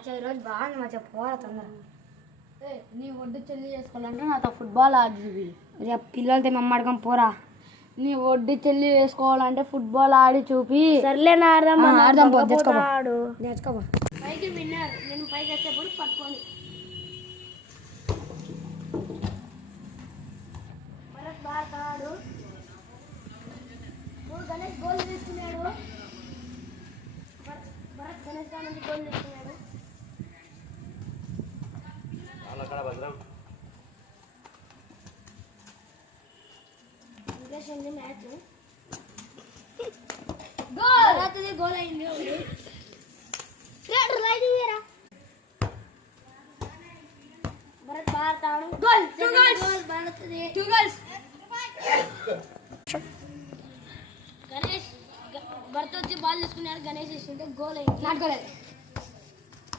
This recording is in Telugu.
అచ్చా ఈరోజు బాగుంది మచ్చా పోరా తొందర. నీ ఒడ్డు చెల్లి చేసుకోవాలంటే నాతో ఫుట్బాల్ ఆడి పిల్లలతో మమ్మడకం పోరా. నీ ఒడ్డు చెల్లి వేసుకోవాలంటే ఫుట్బాల్ ఆడి చూపి. సర్లే నా ఆడదాం తెచ్చుకోబో. పైకి విన్నర్ నేను పైకి వచ్చేప్పుడు పట్టుకోండి. భరత్ బాగా ఆడు. గణేష్ గోల్ తీసుకున్నాడు. భరత్ గణేష్ గారి నుంచి గోల్ తీసుకున్నాడు. మ్యాచ్ గోల్ అయింది. భరత్ బాగా గోల్ గణేష్ భరత్ వచ్చి బాల్ తీసుకున్నాడు. గణేష్ వేసింటే గోల్ అయింది.